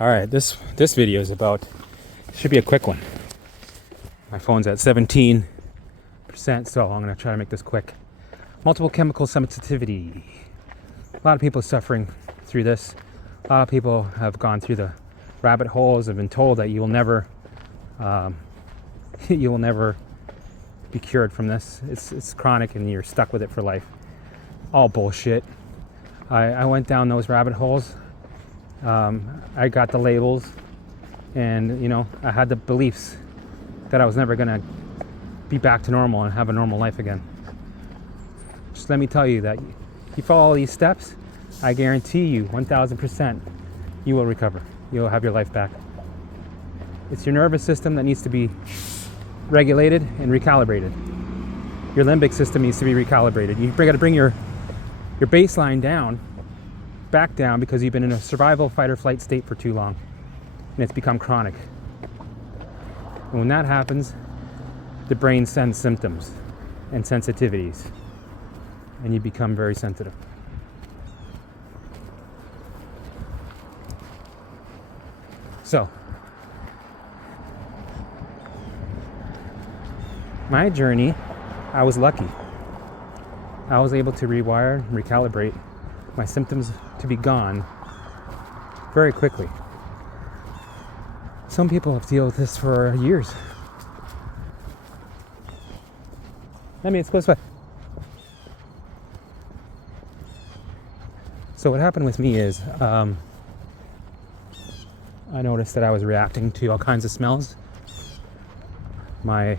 All right, this video is about, should be a quick one. My phone's at 17%, so I'm gonna try to make this quick. Multiple chemical sensitivity. A lot of people are suffering through this. A lot of people have gone through the rabbit holes and been told that you will never be cured from this. It's chronic and you're stuck with it for life. All bullshit. I went down those rabbit holes. I got the labels, and I had the beliefs that I was never gonna be back to normal and have a normal life again. Just let me tell you that you follow all these steps, I guarantee you 1000% you will recover. You'll have your life back. It's your nervous system that needs to be regulated and recalibrated. Your limbic system needs to be recalibrated. You got to bring your baseline back down, because you've been in a survival fight or flight state for too long and it's become chronic. And when that happens, the brain sends symptoms and sensitivities and you become very sensitive. So my journey, I was lucky. I was able to rewire and recalibrate my symptoms to be gone very quickly. Some people have dealt with this for years. It's close by. So what happened with me is I noticed that I was reacting to all kinds of smells. I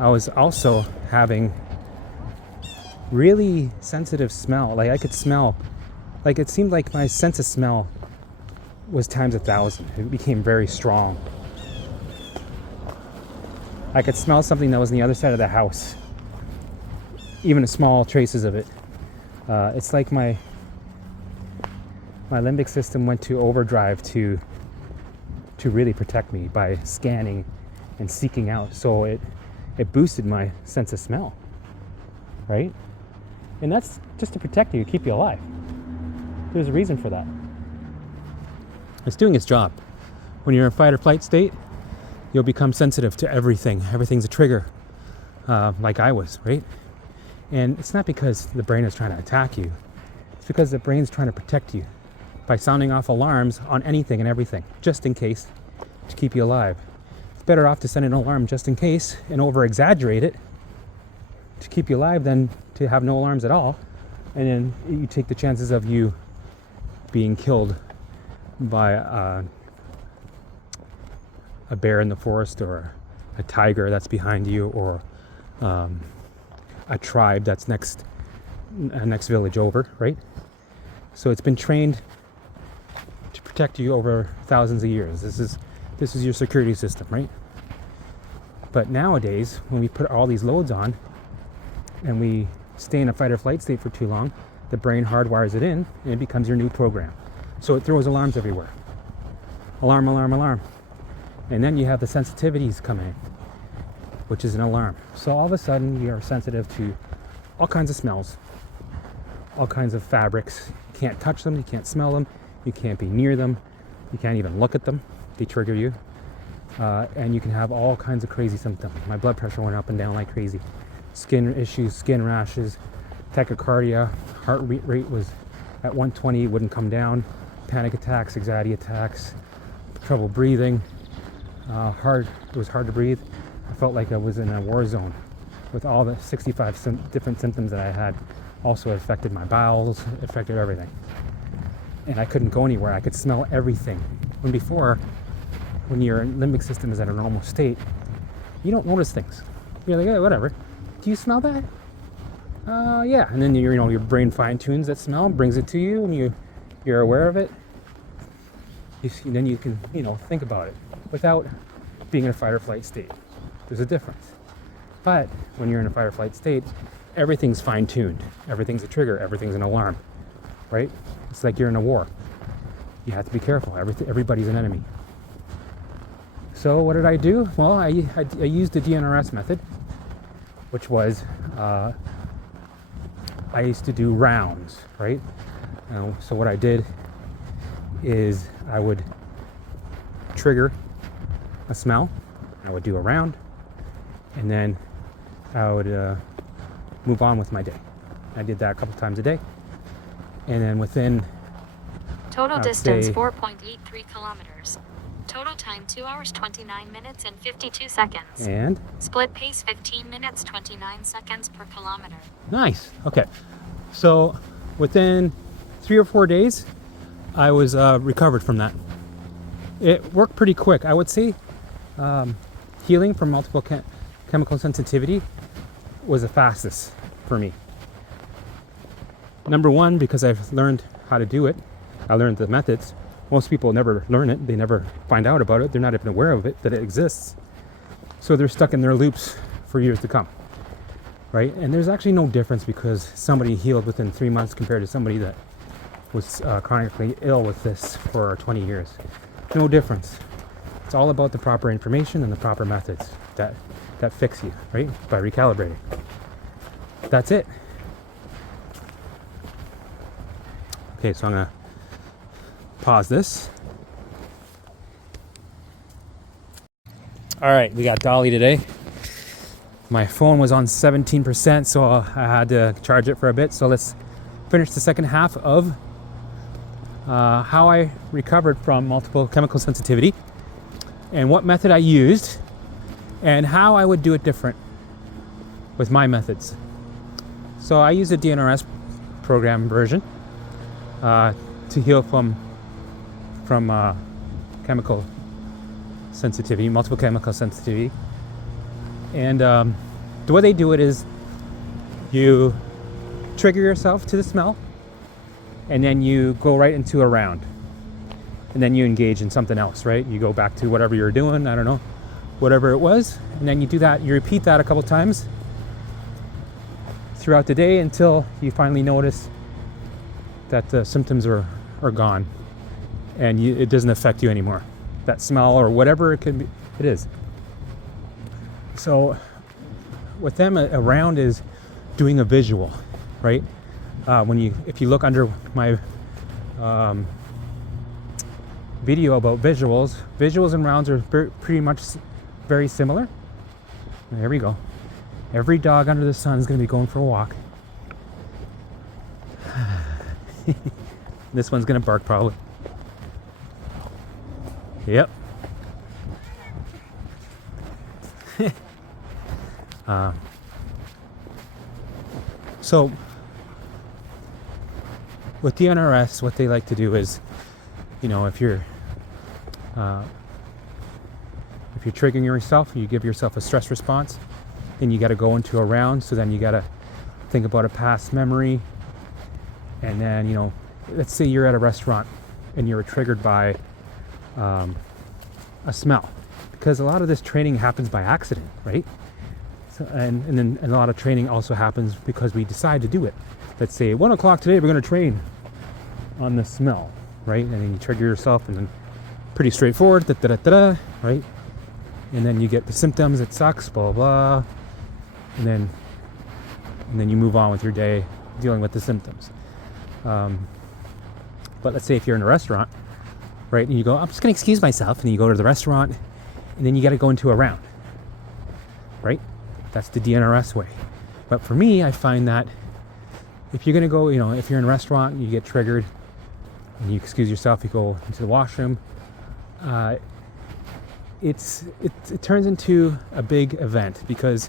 was also having really sensitive smell. Like I could smell, like it seemed like my sense of smell was times 1,000. It became very strong. I could smell something that was on the other side of the house, even small traces of it. It's like my limbic system went to overdrive to really protect me by scanning and seeking out. So it boosted my sense of smell, right? And that's just to protect you, keep you alive. There's a reason for that. It's doing its job. When you're in a fight or flight state, you'll become sensitive to everything. Everything's a trigger, like I was, right? And it's not because the brain is trying to attack you. It's because the brain's trying to protect you by sounding off alarms on anything and everything, just in case, to keep you alive. It's better off to send an alarm just in case and over-exaggerate it to keep you alive than to have no alarms at all, and then you take the chances of you being killed by a bear in the forest, or a tiger that's behind you, or a tribe that's next village over, right? So it's been trained to protect you over thousands of years. This is your security system, right? But nowadays, when we put all these loads on and we stay in a fight or flight state for too long, the brain hardwires it in and it becomes your new program. So it throws alarms everywhere. Alarm, alarm, alarm. And then you have the sensitivities come in, which is an alarm. So all of a sudden you are sensitive to all kinds of smells, all kinds of fabrics. You can't touch them, you can't smell them, you can't be near them, you can't even look at them. They trigger you. And you can have all kinds of crazy symptoms. My blood pressure went up and down like crazy. Skin issues, skin rashes, tachycardia, heart rate was at 120, wouldn't come down, panic attacks, anxiety attacks, trouble breathing, it was hard to breathe. I felt like I was in a war zone with all the 65 different symptoms that I had. Also affected my bowels, affected everything. And I couldn't go anywhere. I could smell everything. When before, when your limbic system is at a normal state, you don't notice things. You're like, hey, whatever. Do you smell that? Yeah. And then your brain fine tunes that smell, brings it to you, and you're aware of it. Then you can think about it without being in a fight or flight state. There's a difference. But when you're in a fight or flight state, everything's fine tuned. Everything's a trigger. Everything's an alarm, right? It's like you're in a war. You have to be careful. Everybody's an enemy. So what did I do? Well, I used the DNRS method, which was I used to do rounds, right? So what I did is I would trigger a smell, I would do a round, and then I would move on with my day. I did that a couple times a day, and then within total distance 4.83 kilometers. Total time 2 hours 29 minutes and 52 seconds. And split pace 15 minutes 29 seconds per kilometer. Nice. Okay. So within 3 or 4 days, I was recovered from that. It worked pretty quick. I would say healing from multiple chemical sensitivity was the fastest for me. Number one, because I've learned how to do it. I learned the methods. Most people never learn it. They never find out about it. They're not even aware of it, that it exists. So they're stuck in their loops for years to come, right? And there's actually no difference because somebody healed within 3 months compared to somebody that was chronically ill with this for 20 years. No difference. It's all about the proper information and the proper methods that fix you, right? By recalibrating. That's it. Okay, so I'm gonna pause this. All right, we got Dolly today. My phone was on 17%, so I had to charge it for a bit. So let's finish the second half of how I recovered from multiple chemical sensitivity and what method I used and how I would do it different with my methods. So I used a DNRS program version to heal from chemical sensitivity, multiple chemical sensitivity. And the way they do it is you trigger yourself to the smell, and then you go right into a round, and then you engage in something else, right? You go back to whatever you're doing, I don't know, whatever it was, and then you do that, you repeat that a couple times throughout the day until you finally notice that the symptoms are gone and it doesn't affect you anymore. That smell or whatever it is. So with them, a round is doing a visual, right? If you look under my video about visuals and rounds are pretty much very similar. There we go. Every dog under the sun is going to be going for a walk. This one's going to bark probably. Yep. So with DNRS, what they like to do is, if you're triggering yourself, you give yourself a stress response, then you got to go into a round. So then you got to think about a past memory, and then let's say you're at a restaurant and you're triggered by a smell, because a lot of this training happens by accident, right? So, and then a lot of training also happens because we decide to do it. Let's say at 1 o'clock today we're going to train on the smell, right? And then you trigger yourself, and then pretty straightforward, right? And then you get the symptoms, it sucks, blah blah, and then you move on with your day dealing with the symptoms. But let's say if you're in a restaurant, right, and you go, I'm just going to excuse myself, and you go to the restaurant, and then you got to go into a round, right? That's the DNRS way. But for me, I find that if you're going to go, if you're in a restaurant, you get triggered, and you excuse yourself, you go into the washroom, it turns into a big event, because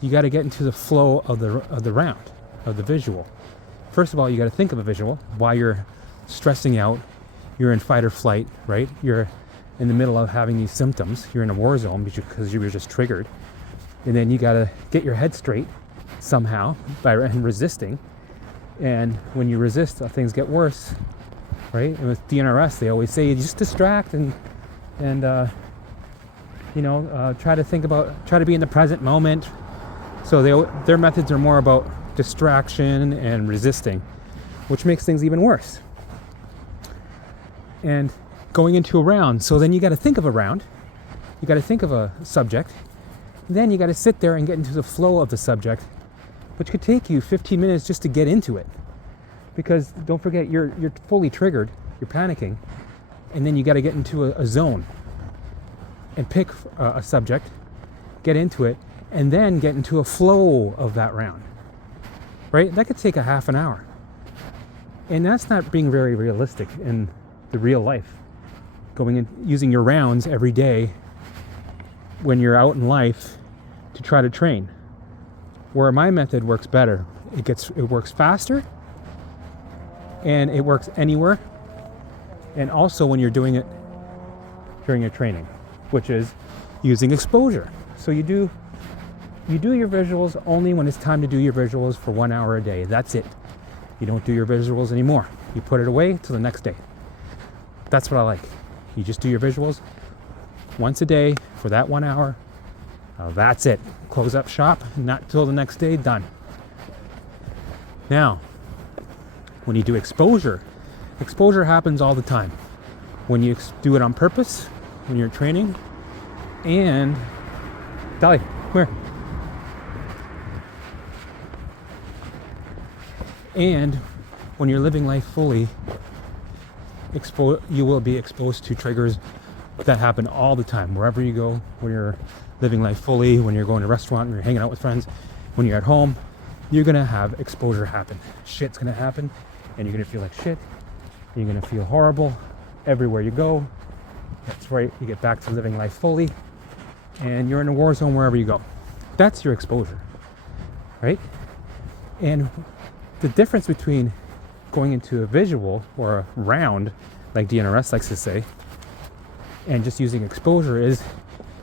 you got to get into the flow of the round, of the visual. First of all, you got to think of a visual while you're stressing out. You're in fight or flight, right? You're in the middle of having these symptoms. You're in a war zone because you were just triggered. And then you got to get your head straight somehow by resisting. And when you resist, things get worse, right? And with DNRS, they always say, just distract and try to be in the present moment. So their methods are more about distraction and resisting, which makes things even worse. And going into a round, so then you got to think of a round, you got to think of a subject, then you got to sit there and get into the flow of the subject, which could take you 15 minutes just to get into it, because don't forget, you're fully triggered, you're panicking, And then you got to get into a zone and pick a subject, get into it, and then get into a flow of that round, right? That could take a half an hour. And that's not being very realistic in the real life. Going and using your rounds every day when you're out in life to try to train. Where my method works better, it works faster, and it works anywhere, and also when you're doing it during your training, which is using exposure. So you do your visuals only when it's time to do your visuals for 1 hour a day. That's it. You don't do your visuals anymore. You put it away till the next day. That's what I like. You just do your visuals once a day for that 1 hour. That's it. Close up shop, not till the next day, done. Now, when you do exposure happens all the time. When you do it on purpose, when you're training, and Dolly, come here. And when you're living life fully, you will be exposed to triggers that happen all the time, wherever you go. When you're living life fully, when you're going to a restaurant, when you're hanging out with friends, when you're at home, you're gonna have exposure happen. Shit's gonna happen, and you're gonna feel like shit. You're gonna feel horrible everywhere you go. That's right, you get back to living life fully, and you're in a war zone wherever you go. That's your exposure, right? And the difference between going into a visual or a round, like DNRS likes to say, and just using exposure is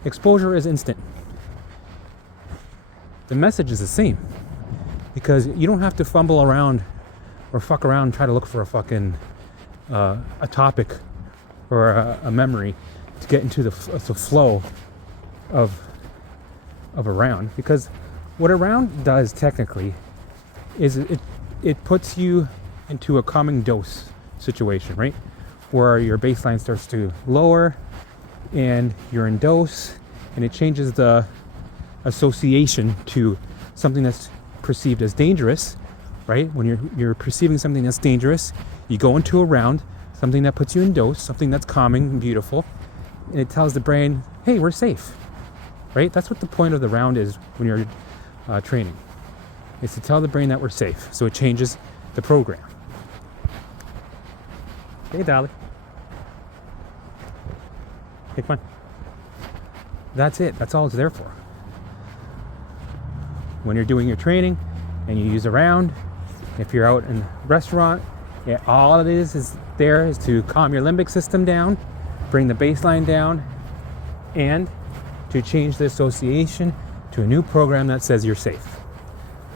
instant. The message is the same, because you don't have to fumble around or fuck around and try to look for a fucking a topic or a memory to get into the flow of a round. Because what a round does technically is it puts you into a calming dose situation, right? Where your baseline starts to lower and you're in dose, and it changes the association to something that's perceived as dangerous, right? When you're perceiving something that's dangerous, you go into a round, something that puts you in dose, something that's calming and beautiful, and it tells the brain, hey, we're safe, right? That's what the point of the round is when you're training. It's to tell the brain that we're safe, so it changes the program. Hey, Dolly. Hey, come on. That's it. That's all it's there for. When you're doing your training and you use a round, if you're out in a restaurant, all it is to calm your limbic system down, bring the baseline down, and to change the association to a new program that says you're safe.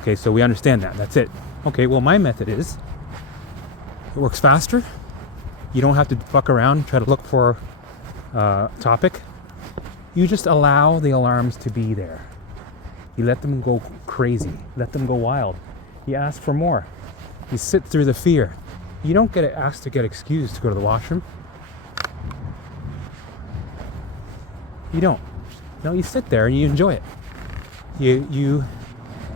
Okay, so we understand that. That's it. Okay, well, my method is, it works faster. You don't have to fuck around, try to look for a topic. You just allow the alarms to be there. You let them go crazy. Let them go wild. You ask for more. You sit through the fear. You don't get asked to get excused to go to the washroom. You don't. No, you sit there and you enjoy it. You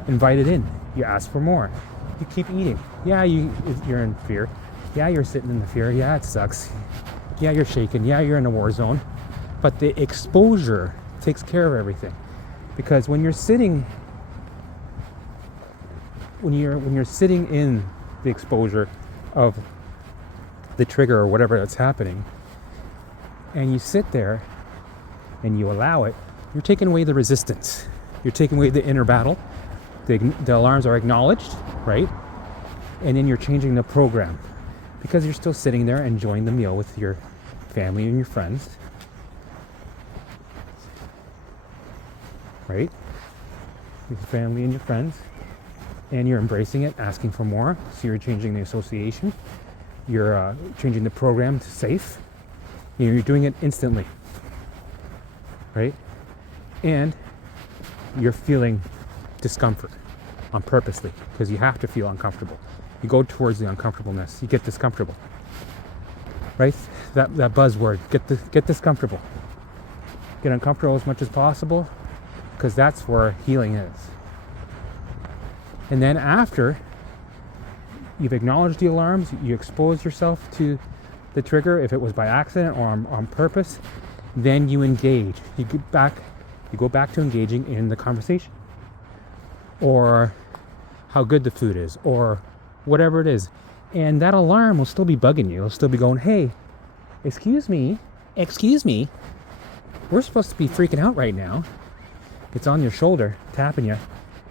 invite it in. You ask for more. You keep eating. Yeah, you're in fear. Yeah, you're sitting in the fear. Yeah, it sucks. Yeah, you're shaking. Yeah, you're in a war zone. But the exposure takes care of everything. Because when you're sitting in the exposure of the trigger or whatever that's happening, and you sit there and you allow it, you're taking away the resistance. You're taking away the inner battle. The alarms are acknowledged, right? And then you're changing the program, because you're still sitting there enjoying the meal with your family and your friends, right? With your family and your friends, and you're embracing it, asking for more. So you're changing the association. You're changing the program to safe. And you're doing it instantly, right? And you're feeling discomfort on purposely, because you have to feel uncomfortable. You go towards the uncomfortableness. You get discomfortable, right? That buzzword, get discomfortable. Get uncomfortable as much as possible, because that's where healing is. And then after you've acknowledged the alarms, you expose yourself to the trigger, if it was by accident or on purpose, then you engage. You go back to engaging in the conversation, or how good the food is, or whatever it is. And that alarm will still be bugging you. It'll still be going, hey, excuse me, we're supposed to be freaking out right now. It's on your shoulder, tapping you.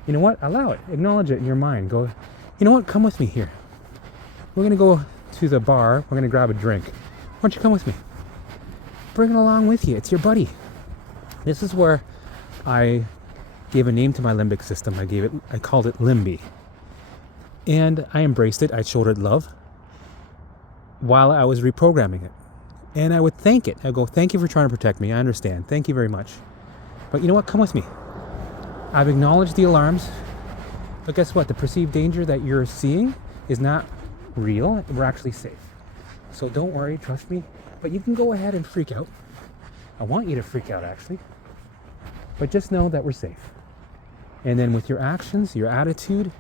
You know what? Allow it. Acknowledge it in your mind. Go, you know what? Come with me here. We're going to go to the bar. We're going to grab a drink. Why don't you come with me? Bring it along with you. It's your buddy. This is where I gave a name to my limbic system. I called it Limby. And I embraced it. I showed it love while I was reprogramming it. And I would thank it. I'd go, thank you for trying to protect me. I understand. Thank you very much. But you know what? Come with me. I've acknowledged the alarms. But guess what? The perceived danger that you're seeing is not real. We're actually safe. So don't worry. Trust me. But you can go ahead and freak out. I want you to freak out, actually. But just know that we're safe. And then with your actions, your attitude,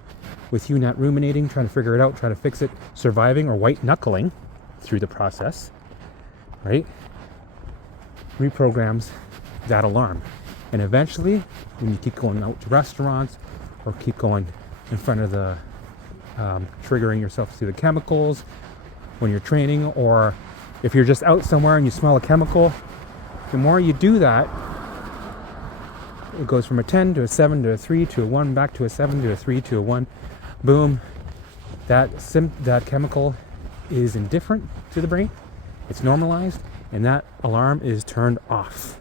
with you not ruminating, trying to figure it out, trying to fix it, surviving or white knuckling through the process, right? Reprograms that alarm. And eventually, when you keep going out to restaurants or keep going in front of the triggering yourself through the chemicals when you're training, or if you're just out somewhere and you smell a chemical, the more you do that, it goes from a 10 to a 7 to a 3 to a 1, back to a 7 to a 3 to a 1. Boom. That chemical is indifferent to the brain. It's normalized, and that alarm is turned off.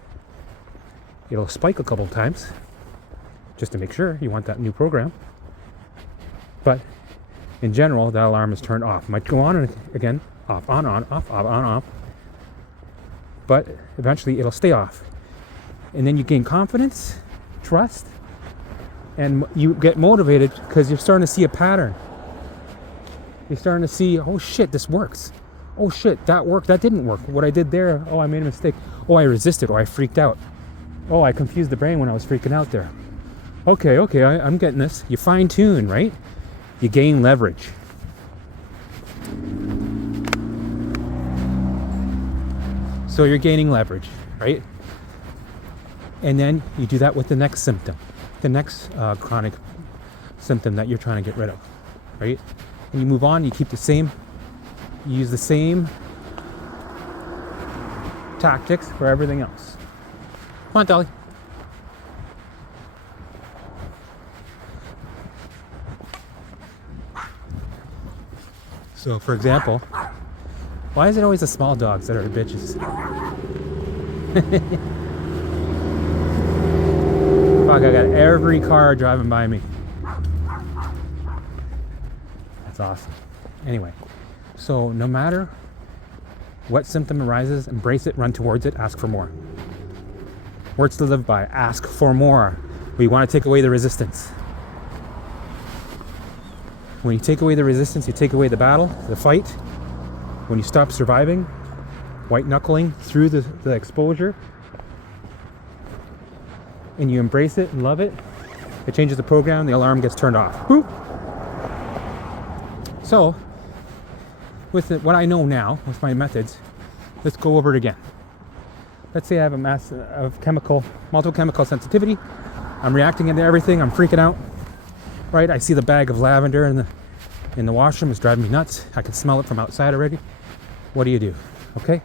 It'll spike a couple of times just to make sure you want that new program. But in general, that alarm is turned off. It might go on and again, off, on, off, on, off. But eventually it'll stay off. And then you gain confidence, trust, and you get motivated because you're starting to see a pattern. You're starting to see, oh shit, this works. Oh shit, that worked, that didn't work. What I did there, oh, I made a mistake. Oh, I resisted, or I freaked out. Oh, I confused the brain when I was freaking out there. Okay, I'm getting this. You fine tune, right? You gain leverage. So you're gaining leverage, right? And then you do that with the next symptom, the next chronic symptom that you're trying to get rid of, right? And you move on, you keep the same, you use the same tactics for everything else. Come on, Dolly. So, for example, why is it always the small dogs that are the bitches? Fuck, I got every car driving by me. That's awesome. Anyway, so no matter what symptom arises, embrace it, run towards it, ask for more. Words to live by, ask for more. We want to take away the resistance. When you take away the resistance, you take away the battle, the fight. When you stop surviving, white knuckling through the exposure, and you embrace it and love it, it changes the program, the alarm gets turned off. Whoop. So, with what I know now, with my methods, let's go over it again. Let's say I have a mass of multiple chemical sensitivity. I'm reacting into everything. I'm freaking out. Right? I see the bag of lavender in the washroom. It's driving me nuts. I can smell it from outside already. What do? Okay?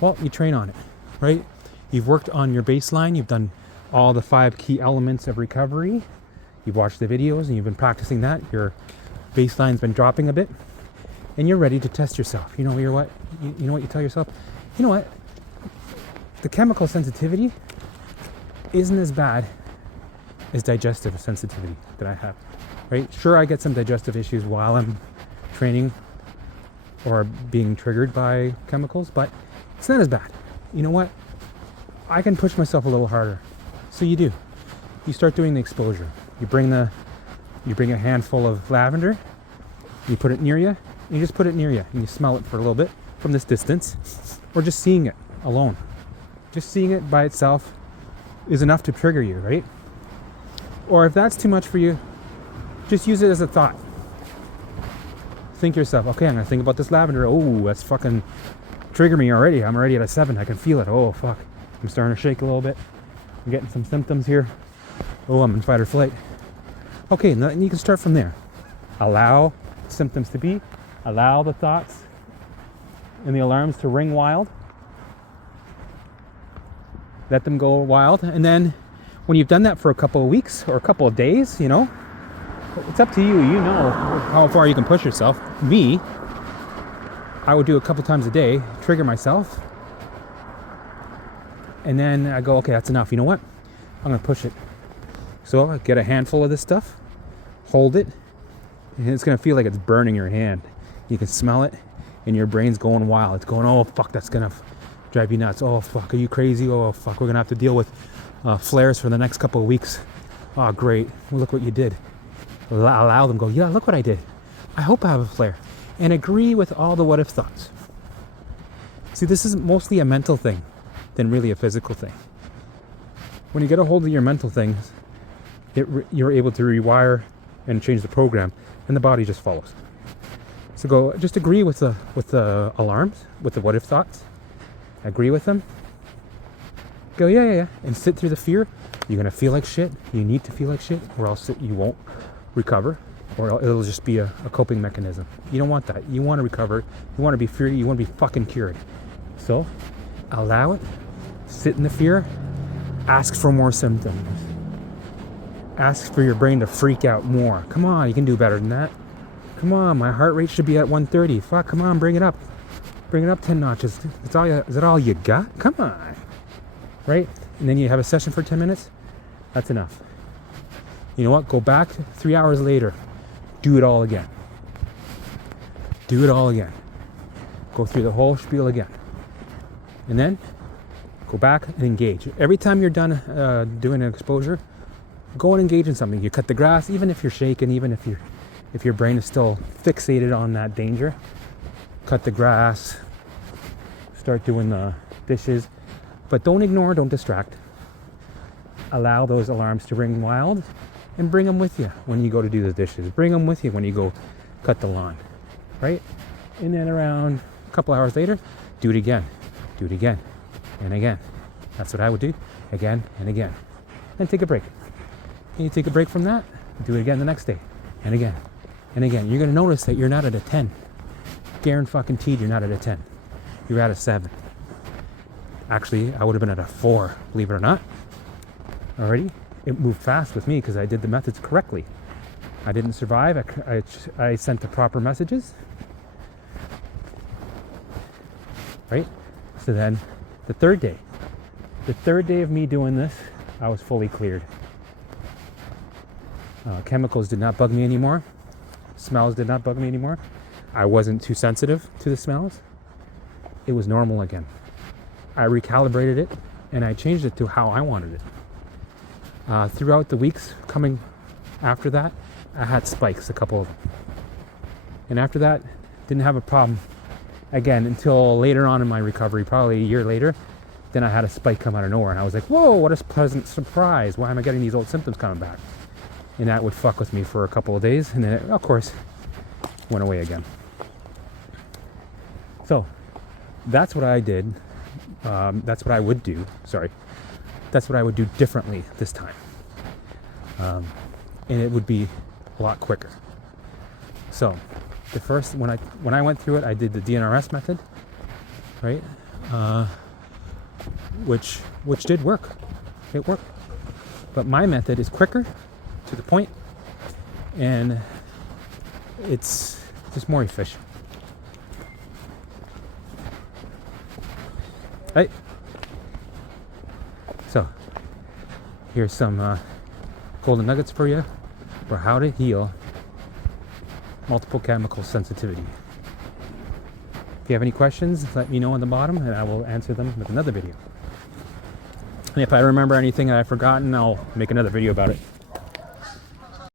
Well, you train on it. Right? You've worked on your baseline. You've done all the 5 key elements of recovery. You've watched the videos and you've been practicing that. Your baseline's been dropping a bit. And you're ready to test yourself. You know what you tell yourself? You know what? The chemical sensitivity isn't as bad as digestive sensitivity that I have, right? Sure, I get some digestive issues while I'm training or being triggered by chemicals, but it's not as bad. You know what? I can push myself a little harder. So you do. You start doing the exposure. You bring a handful of lavender, you put it near you, and you just put it near you, and you smell it for a little bit from this distance, or just seeing it alone. Just seeing it by itself is enough to trigger you, right? Or if that's too much for you, just use it as a thought. Think to yourself, okay, I'm gonna think about this lavender. Oh, that's fucking trigger me already. I'm already at a 7. I can feel it. Oh, fuck. I'm starting to shake a little bit. I'm getting some symptoms here. Oh, I'm in fight or flight. Okay, now you can start from there. Allow symptoms to be. Allow the thoughts and the alarms to ring wild. Let them go wild. And then when you've done that for a couple of weeks or a couple of days, you know, it's up to you. You know how far you can push yourself. Me, I would do a couple times a day, trigger myself. And then I go, okay, that's enough. You know what? I'm going to push it. So I get a handful of this stuff, hold it, and it's going to feel like it's burning your hand. You can smell it, and your brain's going wild. It's going, oh, fuck, that's going to drive you nuts. Oh, fuck, are you crazy? Oh, fuck, we're going to have to deal with flares for the next couple of weeks. Oh, great. Well, look what you did. Allow them, go, yeah, look what I did. I hope I have a flare. And agree with all the what-if thoughts. See, this is mostly a mental thing than really a physical thing. When you get a hold of your mental things, you're able to rewire and change the program, and the body just follows. So go, just agree with the alarms, with the what-if thoughts. Agree with them. Go, yeah, and sit through the fear. You're gonna feel like shit. You need to feel like shit, or else you won't recover, or it'll just be a coping mechanism. You don't want that. You want to recover. You want to be free. You want to be fucking cured. So, allow it. Sit in the fear. Ask for more symptoms. Ask for your brain to freak out more. Come on, you can do better than that. Come on, my heart rate should be at 130. Fuck, come on, bring it up. Bring it up 10 notches. Is that all you got? Come on. Right? And then you have a session for 10 minutes. That's enough. You know what? Go back 3 hours later. Do it all again. Do it all again. Go through the whole spiel again. And then go back and engage. Every time you're done doing an exposure, go and engage in something. You cut the grass, even if you're shaking, even if your brain is still fixated on that danger. Cut the grass. Start doing the dishes. But don't ignore, don't distract. Allow those alarms to ring wild, and bring them with you when you go to do the dishes. Bring them with you when you go cut the lawn, right? And then around a couple hours later, do it again. Do it again and again. That's what I would do, again and again. Then take a break. And you take a break from that, do it again the next day, and again and again. You're gonna notice that you're not at a 10. Guaranteed you're not at a 10. You're at a 7. Actually, I would have been at a 4, believe it or not. Already, it moved fast with me because I did the methods correctly. I didn't survive. I sent the proper messages. Right? So then, the third day of me doing this, I was fully cleared. Chemicals did not bug me anymore. Smells did not bug me anymore. I wasn't too sensitive to the smells. It was normal again. I recalibrated it and I changed it to how I wanted it. Throughout the weeks coming after that, I had spikes, a couple of them. And after that, didn't have a problem again until later on in my recovery, probably a year later. Then I had a spike come out of nowhere and I was like, whoa, what a pleasant surprise. Why am I getting these old symptoms coming back? And that would fuck with me for a couple of days. And then it, of course, went away again. So that's what I did. That's what I would do. Sorry. That's what I would do differently this time. And it would be a lot quicker. So the first, when I went through it, I did the DNRS method, right? Which did work. It worked. But my method is quicker, to the point, and it's just more efficient. Right? So, here's some golden nuggets for you for how to heal multiple chemical sensitivity. If you have any questions, let me know on the bottom and I will answer them with another video. And if I remember anything that I've forgotten, I'll make another video about it.